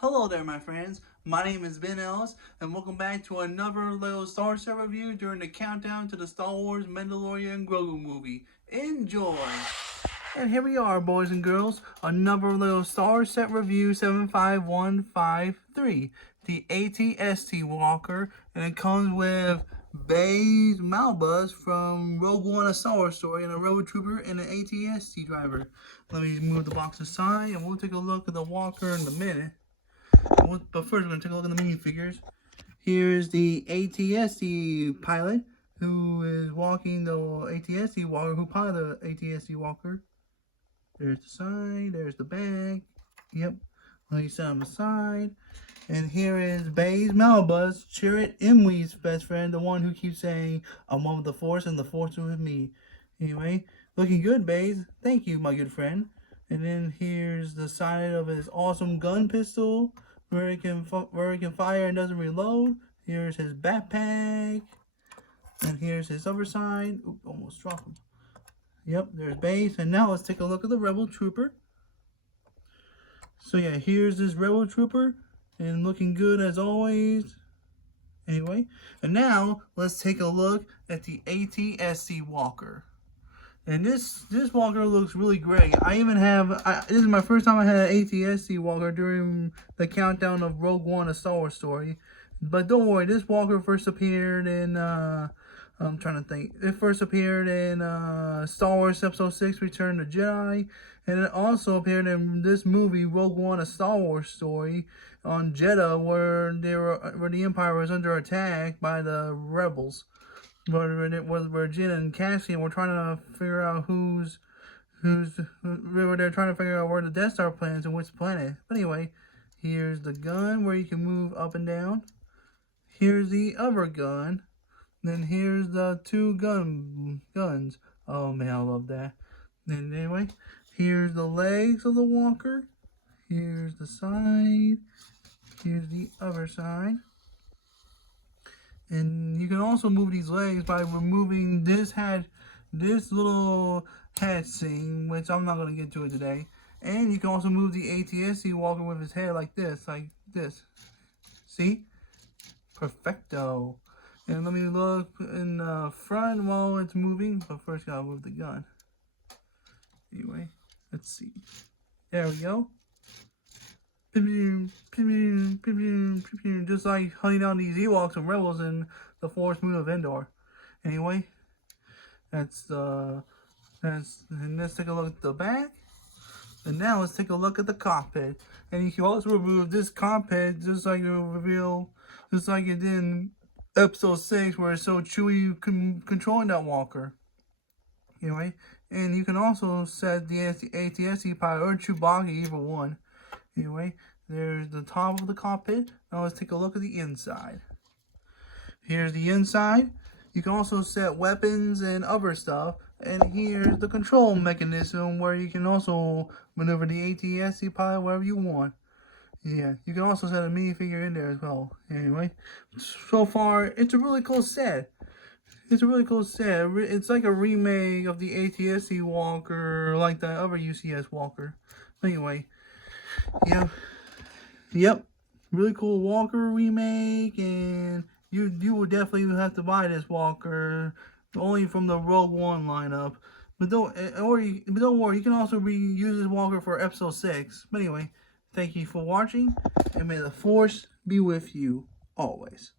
Hello there, my friends. My name is Ben Ellis, and welcome back to another little Star Set review during the countdown to the Star Wars Mandalorian Grogu movie. Enjoy! And here we are, boys and girls, another little Star Set review 75153, the ATST Walker, and it comes with Baze Malbus from Rogue One: A Star Wars Story, and a Road Trooper and an ATST driver. Let me move the box aside, and we'll take a look at the Walker in a minute. But first, we're going to take a look at the minifigures. Here's the ATST pilot who is walking the ATST walker, who piloted the ATST walker. There's the side, there's the bag. Yep, let me set on the side. And here is Baze Malbus, Chirrut Imwe's best friend, the one who keeps saying, "I'm one with the Force and the Force is with me." Anyway, looking good, Baze. Thank you, my good friend. And then here's the side of his awesome gun pistol, where it can fire and doesn't reload. Here's his backpack. And here's his other side. Oop, almost dropped him. Yep, there's Baze. And now let's take a look at the Rebel Trooper. So yeah, here's this Rebel Trooper. And looking good as always. Anyway, and now let's take a look at the ATST Walker. And this walker looks really great. This is my first time I had an ATST walker during the countdown of Rogue One: A Star Wars Story. But don't worry, this walker first appeared in, I'm trying to think. It first appeared in Star Wars Episode 6, Return of the Jedi. And it also appeared in this movie, Rogue One: A Star Wars Story, on Jeddah, where the Empire was under attack by the rebels. Where Jin and Cassian were trying to figure out they're trying to figure out where the Death Star plans and which planet. But anyway, here's the gun where you can move up and down. Here's the other gun. Then here's the two guns. Oh man, I love that. Then anyway, here's the legs of the walker. Here's the side. Here's the other side. And you can also move these legs by removing this little head thing, which I'm not going to get to it today. And you can also move the ATST walker with his head like this. See? Perfecto. And let me look in the front while it's moving. But first, gotta move the gun. Anyway, let's see. There we go. Just like hunting down these Ewoks and rebels in the Forest Moon of Endor. Anyway, and let's take a look at the back. And now let's take a look at the cockpit. And you can also remove this cockpit just like it did in Episode 6, where it's so Chewie controlling that walker. Anyway, and you can also set the ATST pilot or Chewbacca, either one. Anyway, there's the top of the cockpit. Now let's take a look at the inside. Here's the inside. You can also set weapons and other stuff. And here's the control mechanism where you can also maneuver the ATST pilot wherever you want. Yeah, you can also set a minifigure in there as well. Anyway, so far, it's a really cool set. It's like a remake of the ATST walker, like the other UCS walker. Anyway. Yep, really cool walker remake, and you will definitely have to buy this walker only from the Rogue One lineup. But don't worry, you can also use this walker for Episode 6. But anyway, thank you for watching, and may the Force be with you always.